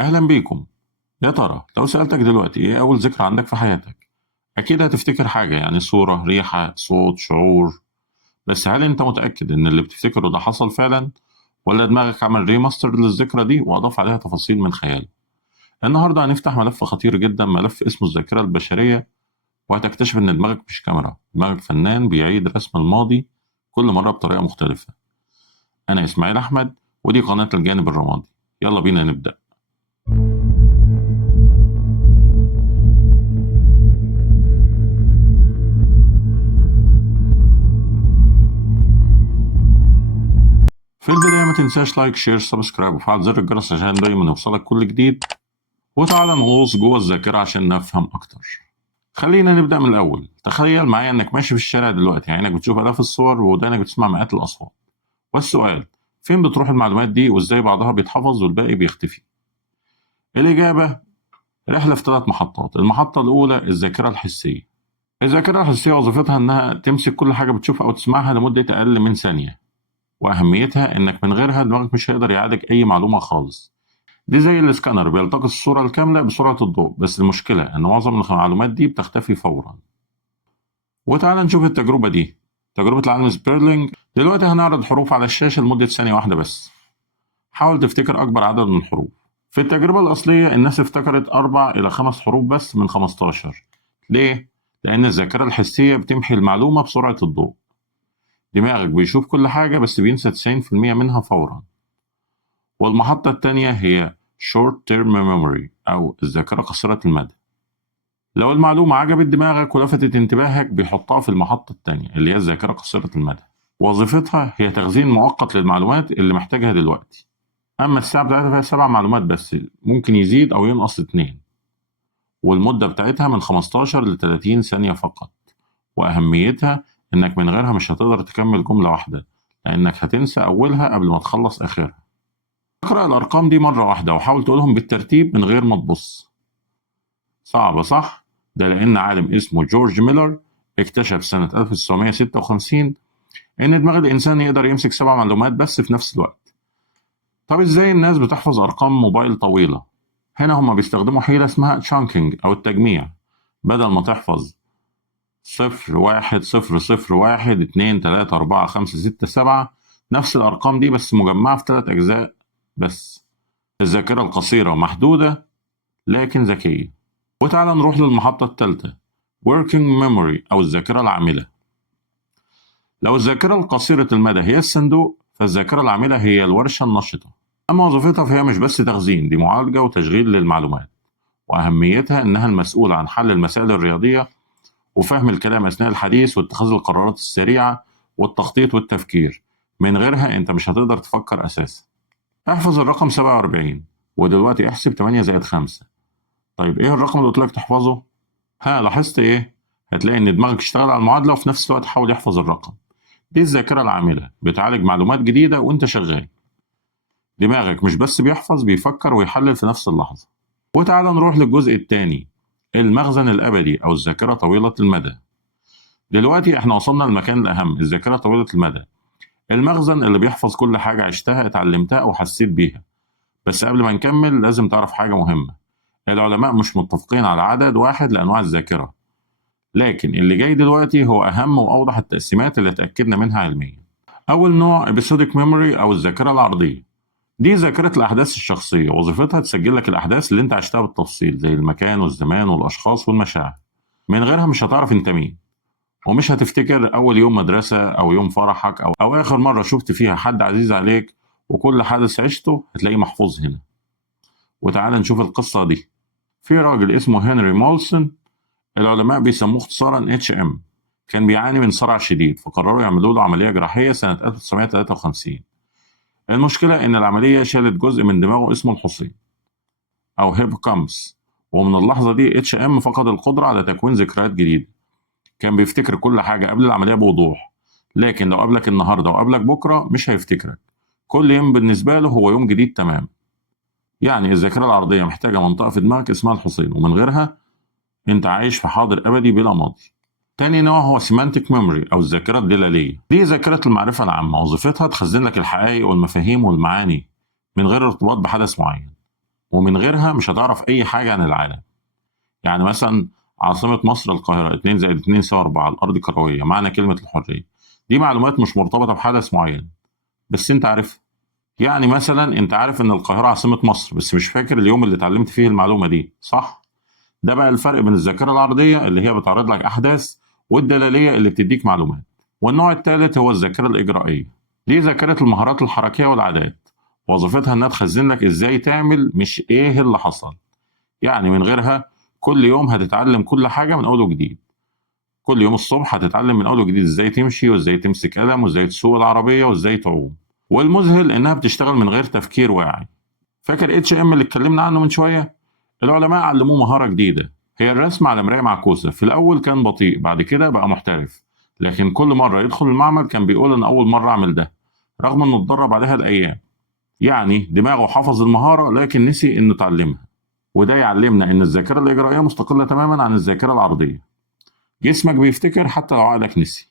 أهلا بيكم. يا ترى لو سألتك دلوقتي إيه أول ذكرى عندك في حياتك؟ أكيد هتفتكر حاجة، يعني صورة، ريحة، صوت، شعور. بس هل أنت متأكد إن اللي بتفتكره ده حصل فعلا؟ ولا دماغك عمل ريماستر للذكرى دي وأضاف عليها تفاصيل من خياله؟ النهاردة هنفتح ملف خطير جدا، ملف اسمه الذاكرة البشرية. وهتكتشف إن دماغك مش كاميرا، دماغك فنان بيعيد رسم الماضي كل مرة بطريقة مختلفة. أنا إسماعيل أحمد، ودي قناة الجانب الرمادي. يلا بينا نبدأ. في البداية ما تنساش لايك، شير، سبسكرايب وفعل زر الجرس عشان دايما يوصلك كل جديد. وتعالى نغوص جوه الذاكرة عشان نفهم أكتر. خلينا نبدأ من الأول. تخيل معايا إنك ماشي في الشارع دلوقتي، عينك بتشوف آلاف الصور ودانك بتسمع مئات الأصوات. والسؤال: فين بتروح المعلومات دي وإزاي بعضها بيتحفظ والباقي بيختفي؟ الإجابة: رحلة في 3 محطات. المحطة الأولى الذاكرة الحسية. الذاكرة الحسية وظيفتها إنها تمسك كل حاجة بتشوفها أو تسمعها لمدة أقل من ثانية، وأهميتها إنك من غيرها دماغك مش هيقدر يعالج أي معلومة خالص. دي زي الاسكانر بيلتقط الصورة الكاملة بسرعة الضوء، بس المشكلة إن معظم المعلومات دي بتختفي فورا. وتعال نشوف التجربة دي، تجربة العالم سبيرلينج. دلوقتي هنعرض حروف على الشاشة لمدة ثانية واحدة بس. حاول تفتكر أكبر عدد من الحروف. في التجربة الأصلية الناس افتكرت 4 إلى 5 حروف بس من 15. ليه؟ لأن الذاكرة الحسية بتمحي المعلومة بسرعة الضوء. دماغك بيشوف كل حاجة بس بينسى 90% منها فورا. والمحطة التانية هي Short Term Memory أو الذاكرة قصيرة المدى. لو المعلومة عجبت دماغك ولفتت انتباهك بيحطها في المحطة التانية اللي هي الذاكرة قصيرة المدى. وظيفتها هي تخزين مؤقت للمعلومات اللي محتاجها دلوقتي. أما الساعة بتاعتها فيها 7 معلومات بس، ممكن يزيد أو ينقص 2. والمدة بتاعتها من 15 ل 30 ثانية فقط. وأهميتها إنك من غيرها مش هتقدر تكمل جملة واحدة، لأنك هتنسى أولها قبل ما تخلص آخرها. اقرأ الأرقام دي مرة واحدة وحاول تقولهم بالترتيب من غير ما تبص. صعبة صح؟ ده لأن عالم اسمه جورج ميلر اكتشف سنة 1956 إن دماغ الإنسان يقدر يمسك 7 معلومات بس في نفس الوقت. طب إزاي الناس بتحفظ أرقام موبايل طويلة؟ هنا هما بيستخدموا حيلة اسمها تشانكينج أو التجميع. بدل ما تحفظ 0 1 0 0 1 2 3 4 5 6 7، نفس الأرقام دي بس مجمعة في 3 أجزاء بس. الذاكرة القصيرة محدودة لكن ذكية. وتعال نروح للمحطة الثالثة Working Memory أو الذاكرة العاملة. لو الذاكرة القصيرة المدى هي الصندوق، فالذاكرة العاملة هي الورشة النشطة. أما وظيفتها فهي مش بس تخزين، دي معالجة وتشغيل للمعلومات. وأهميتها إنها المسؤولة عن حل المسائل الرياضية وفهم الكلام أثناء الحديث واتخاذ القرارات السريعة والتخطيط والتفكير. من غيرها أنت مش هتقدر تفكر أساسا. احفظ الرقم 47 ودلوقتي احسب 8 زائد 5. طيب إيه الرقم اللي قلت لك تحفظه؟ ها، لاحظت إيه؟ هتلاقي إن دماغك اشتغل على المعادلة وفي نفس الوقت حاول يحفظ الرقم. دي الذاكرة العاملة، بتعالج معلومات جديدة وأنت شغال. دماغك مش بس بيحفظ، بيفكر ويحلل في نفس اللحظة. وتعال نروح للجزء الثاني، المخزن الأبدي أو الذاكرة طويلة المدى. دلوقتي احنا وصلنا للمكان الأهم، الذاكرة طويلة المدى. المخزن اللي بيحفظ كل حاجة عشتها، اتعلمتها أو حسيت بيها. بس قبل ما نكمل لازم تعرف حاجة مهمة. العلماء مش متفقين على عدد واحد لأنواع الذاكرة، لكن اللي جاي دلوقتي هو أهم وأوضح التقسيمات اللي اتأكدنا منها علميا. أول نوع episodic memory أو الذاكرة العرضية. دي ذاكرة الأحداث الشخصية، وظيفتها تسجل لك الأحداث اللي أنت عشتها بالتفصيل زي المكان والزمان والأشخاص والمشاعر. من غيرها مش هتعرف أنت مين، ومش هتفتكر أول يوم مدرسة أو يوم فرحك أو آخر مرة شفت فيها حد عزيز عليك. وكل حدث عشته هتلاقيه محفوظ هنا. وتعال نشوف القصة دي. في راجل اسمه هنري مولسون، العلماء بيسموه اختصارا HM. كان بيعاني من صرع شديد، فقرروا يعملوا له عملية جراحية سنة 1953. المشكلة إن العملية شالت جزء من دماغه اسمه الحصين أو هيبوكامبس. ومن اللحظة دي HM فقد القدرة على تكوين ذكريات جديدة. كان بيفتكر كل حاجة قبل العملية بوضوح، لكن لو قابلك النهاردة وقابلك بكرة مش هيفتكرك. كل يوم بالنسبة له هو يوم جديد تمام. يعني الذاكرة العرضية محتاجة منطقة في دماغك اسمها الحصين، ومن غيرها انت عايش في حاضر أبدي بلا ماضي. تاني نوع هو سيمانتيك ميموري أو الذاكرة الدلالية. دي ذاكرة المعرفة العامة، وظيفتها تخزن لك الحقائق والمفاهيم والمعاني من غير ارتباط بحدث معين. ومن غيرها مش هتعرف أي حاجة عن العالم. يعني مثلا عاصمة مصر القاهرة، 2 زائد 2 يساوي 4، الأرض كروية، معنى كلمة الحرية. دي معلومات مش مرتبطة بحدث معين، بس أنت عارف. يعني مثلا أنت عارف إن القاهرة عاصمة مصر، بس مش فاكر اليوم اللي اتعلمت فيه المعلومة دي، صح؟ ده بقى الفرق بين الذاكرة العرضية اللي هي بتعرض لك أحداث، والدلالية اللي بتديك معلومات. والنوع الثالث هو الذاكرة الإجرائية. دي ذاكرة المهارات الحركية والعادات، وظيفتها إنها تخزن لك إزاي تعمل مش إيه اللي حصل. يعني من غيرها كل يوم هتتعلم كل حاجة من أول وجديد. كل يوم الصبح هتتعلم من أول وجديد إزاي تمشي، وإزاي تمسك قلم، وإزاي تسوق العربية، وإزاي تعوم. والمذهل إنها بتشتغل من غير تفكير واعي. فاكر اتش ام اللي اتكلمنا عنه من شوية؟ العلماء علموه مهارة جديدة، هي الرسم على مراية معكوسة. في الأول كان بطيء، بعد كده بقى محترف. لكن كل مرة يدخل المعمل كان بيقول أنا أول مرة أعمل ده، رغم إنه اتدرب عليها الأيام. يعني دماغه حفظ المهارة لكن نسي إنه اتعلمها. وده يعلمنا إن الذاكرة الإجرائية مستقلة تماما عن الذاكرة العرضية. جسمك بيفتكر حتى لو عقلك نسي.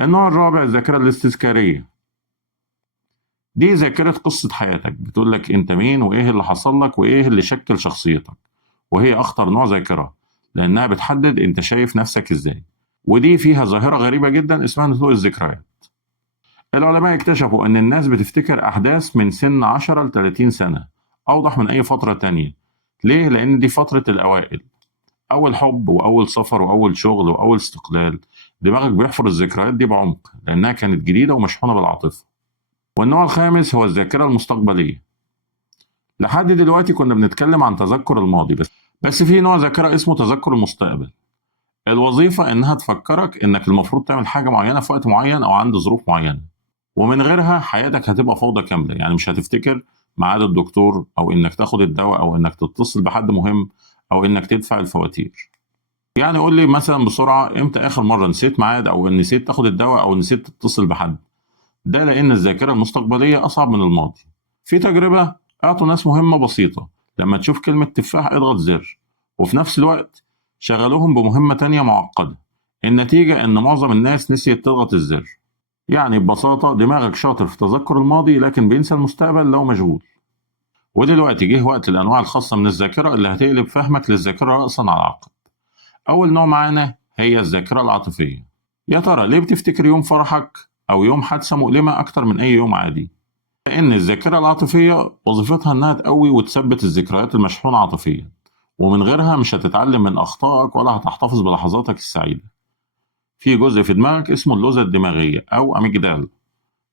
النوع الرابع الذاكرة الاستذكارية. دي ذاكرة قصة حياتك، بتقول لك أنت مين، وإيه اللي حصل لك، وإيه اللي شكل شخصيتك. وهي أخطر نوع ذاكرة، لأنها بتحدد أنت شايف نفسك إزاي. ودي فيها ظاهرة غريبة جدا اسمها نسوء الذكريات. العلماء اكتشفوا إن الناس بتفتكر أحداث من سن 10 ل 30 سنة أوضح من أي فترة تانية. ليه؟ لأن دي فترة الأوائل، أول حب وأول سفر وأول شغل وأول استقلال. دماغك بيحفر الذكريات دي بعمق لأنها كانت جديدة ومشحونة بالعاطفة. والنوع الخامس هو الذاكرة المستقبلية. لحد دلوقتي كنا بنتكلم عن تذكر الماضي بس في نوع ذاكرة اسمه تذكر المستقبل. الوظيفة إنها تفكرك إنك المفروض تعمل حاجة معينة في وقت معين أو عند ظروف معينة، ومن غيرها حياتك هتبقى فوضى كاملة. يعني مش هتفتكر ميعاد الدكتور، أو إنك تاخد الدواء، أو إنك تتصل بحد مهم، أو إنك تدفع الفواتير. يعني قول لي مثلا بسرعة، إمتى آخر مرة نسيت ميعاد، أو نسيت تاخد الدواء، أو نسيت تتصل بحد؟ ده لأن الذاكرة المستقبلية أصعب من الماضي. في تجربة، أعطوا ناس مهمة بسيطة، لما تشوف كلمة تفاح اضغط زر، وفي نفس الوقت شغلوهم بمهمة تانية معقدة. النتيجة إن معظم الناس نسيت تضغط الزر. يعني ببساطة دماغك شاطر في تذكر الماضي لكن بينسى المستقبل لو مشغول. ودلوقتي جه وقت الأنواع الخاصة من الذاكرة اللي هتقلب فهمك للذاكرة رأسا على عقب. أول نوع معانا هي الذاكرة العاطفية. يا ترى ليه بتفتكر يوم فرحك أو يوم حادثة مؤلمة أكتر من أي يوم عادي؟ لأن الذاكرة العاطفية وظيفتها إنها تقوي وتثبت الذكريات المشحونة عاطفيا، ومن غيرها مش هتتعلم من أخطائك ولا هتحتفظ بلحظاتك السعيدة. في جزء في دماغك اسمه اللوزة الدماغية أو أميجدال،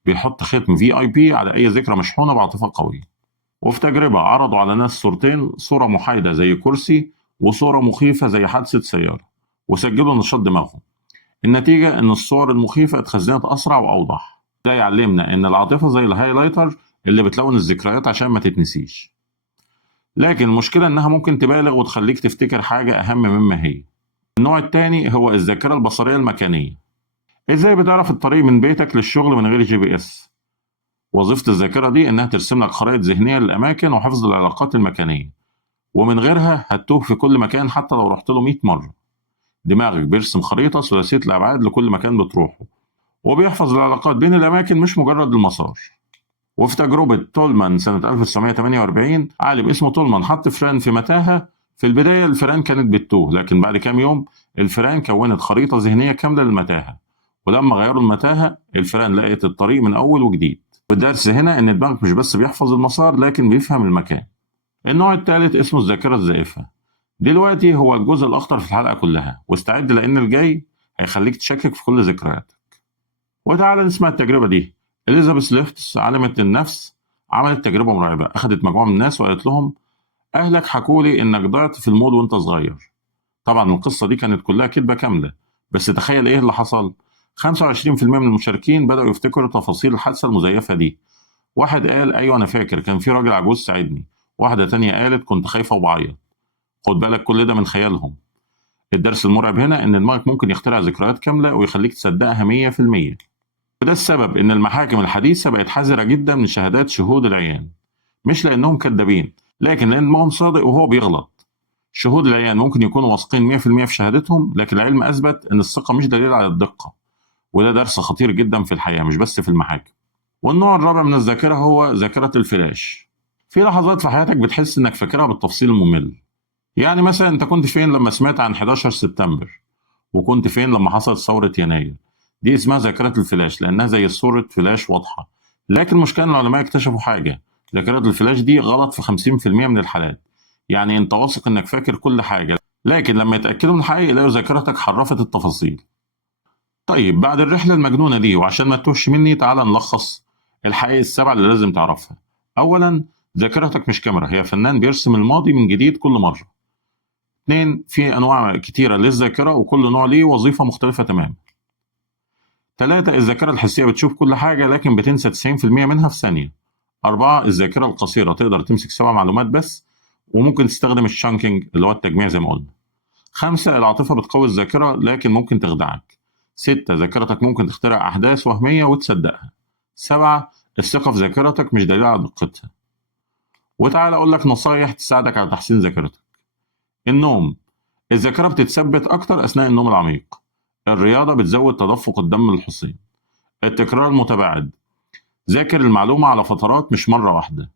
بيحط ختم VIP على أي ذكرى مشحونة بعاطفة قوية. وفي تجربة عرضوا على ناس صورتين، صورة محايدة زي كرسي وصورة مخيفة زي حادثة سيارة، وسجلوا نشاط دماغهم. النتيجة إن الصور المخيفة اتخزنت أسرع وأوضح. ده يعلمنا إن العاطفة زي الهايلايتر اللي بتلون الذكريات عشان ما تتنسيش. لكن المشكلة إنها ممكن تبالغ وتخليك تفتكر حاجة أهم مما هي. النوع التاني هو الذاكرة البصرية المكانية. إزاي بتعرف الطريق من بيتك للشغل من غير GPS؟ وظيفة الذاكرة دي إنها ترسم لك خرائط ذهنية للأماكن وحفظ العلاقات المكانية، ومن غيرها هتتوه في كل مكان حتى لو رحت له 100 مرة. دماغك بيرسم خريطة ثلاثية الأبعاد لكل مكان بتروحه، وبيحفظ العلاقات بين الأماكن مش مجرد المسار. وفي تجربة تولمان سنة 1948، عالم اسمه تولمان حط فئران في متاهة. في البداية الفئران كانت بتتوه، لكن بعد كام يوم الفئران كونت خريطة ذهنية كاملة للمتاهة. ولما غيروا المتاهة الفئران لقت الطريق من أول وجديد. والدرس هنا إن دماغك مش بس بيحفظ المسار لكن بيفهم المكان. النوع الثالث اسمه الذاكرة الزائفة. دلوقتي هو الجزء الأخطر في الحلقة كلها، واستعد لأن الجاي هيخليك تشكك في كل ذكرياتك. وتعالى نسمع التجربة دي. إليزابيث ليفتس عالمة النفس عملت تجربة مرعبة. أخدت مجموعة من الناس وقالت لهم أهلك حكوا لي إنك ضعت في المول وأنت صغير. طبعا القصة دي كانت كلها كذبة كاملة، بس تخيل إيه اللي حصل. 25% من المشاركين بدأوا يفتكروا تفاصيل الحادثة المزيفة دي. واحد قال أيوة أنا فاكر كان في راجل عجوز ساعدني. واحدة تانية قالت كنت خايفة وبعيط. خد بالك كل ده من خيالهم. الدرس المرعب هنا إن دماغك ممكن يخترع ذكريات كاملة ويخليك تصدقها 100%. وده السبب إن المحاكم الحديثة بقت حذرة جدا من شهادات شهود العيان، مش لأنهم كذابين لكن لأن دماغهم صادق وهو بيغلط. شهود العيان ممكن يكونوا واثقين 100% في شهادتهم، لكن العلم أثبت إن الثقة مش دليل على الدقة. وده درس خطير جدا في الحياة مش بس في المحاكم. والنوع الرابع من الذاكرة هو ذاكرة الفلاش. في لحظات في حياتك بتحس إنك فاكرها بالتفصيل الممل. يعني مثلا أنت كنت فين لما سمعت عن 11 سبتمبر؟ وكنت فين لما حصلت ثورة يناير؟ دي اسمها ذاكرة الفلاش لأنها زي صورة فلاش واضحة. لكن المشكلة إن العلماء اكتشفوا حاجة: ذاكرة الفلاش دي غلط في 50% من الحالات. يعني أنت واثق إنك فاكر كل حاجة، لكن لما يتأكدوا من الحقيقة يلاقوا ذاكرتك حرفت التفاصيل. طيب بعد الرحلة المجنونة دي وعشان ما تتوهش مني، تعال نلخص الحقائق السبعة اللي لازم تعرفها. أولا، ذاكرتك مش كاميرا، هي فنان بيرسم الماضي من جديد كل مرة. اتنين، في أنواع كتيرة للذاكرة وكل نوع ليه وظيفة مختلفة تماما. تلاتة، الذاكرة الحسية بتشوف كل حاجة لكن بتنسى 90% منها في ثانية. أربعة، الذاكرة القصيرة تقدر تمسك 7 معلومات بس وممكن تستخدم الشانكينج اللي هو التجميع زي ما قلنا. خمسة، العاطفة بتقوي الذاكرة لكن ممكن تخدعك. ستة، ذاكرتك ممكن تخترع أحداث وهمية وتصدقها. سبعة، الثقة في ذاكرتك مش دليل على دقتها. وتعالى أقول لك نصايح تساعدك على تحسين ذاكرتك. النوم، الذاكرة بتتثبت أكتر أثناء النوم العميق. الرياضة بتزود تدفق الدم للحصين. التكرار المتباعد، ذاكر المعلومة على فترات مش مرة واحدة.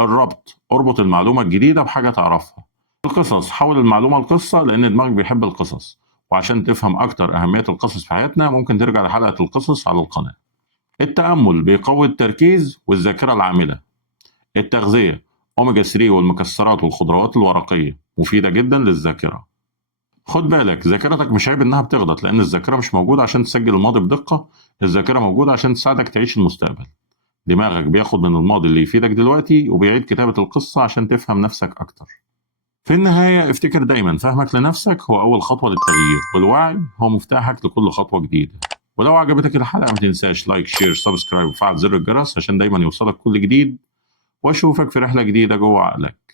الربط، اربط المعلومة الجديدة بحاجة تعرفها. القصص، حول المعلومة لقصة لأن دماغك بيحب القصص. وعشان تفهم أكتر أهمية القصص في حياتنا ممكن ترجع لحلقة القصص على القناة. التأمل بيقوي التركيز والذاكرة العاملة. التغذية، أوميجا 3 والمكسرات والخضروات الورقية مفيدة جدا للذاكرة. خد بالك، ذاكرتك مش عيب إنها بتغلط، لأن الذاكرة مش موجودة عشان تسجل الماضي بدقة، الذاكرة موجودة عشان تساعدك تعيش المستقبل. دماغك بياخد من الماضي اللي يفيدك دلوقتي وبيعيد كتابة القصة عشان تفهم نفسك أكتر. في النهاية افتكر دايما، فهمك لنفسك هو أول خطوة للتغيير، والوعي هو مفتاحك لكل خطوة جديدة. ولو عجبتك الحلقة ما تنساش لايك، شير، سبسكرايب وفعل زر الجرس عشان دايما يوصلك كل جديد. واشوفك في رحلة جديدة جوه عقلك.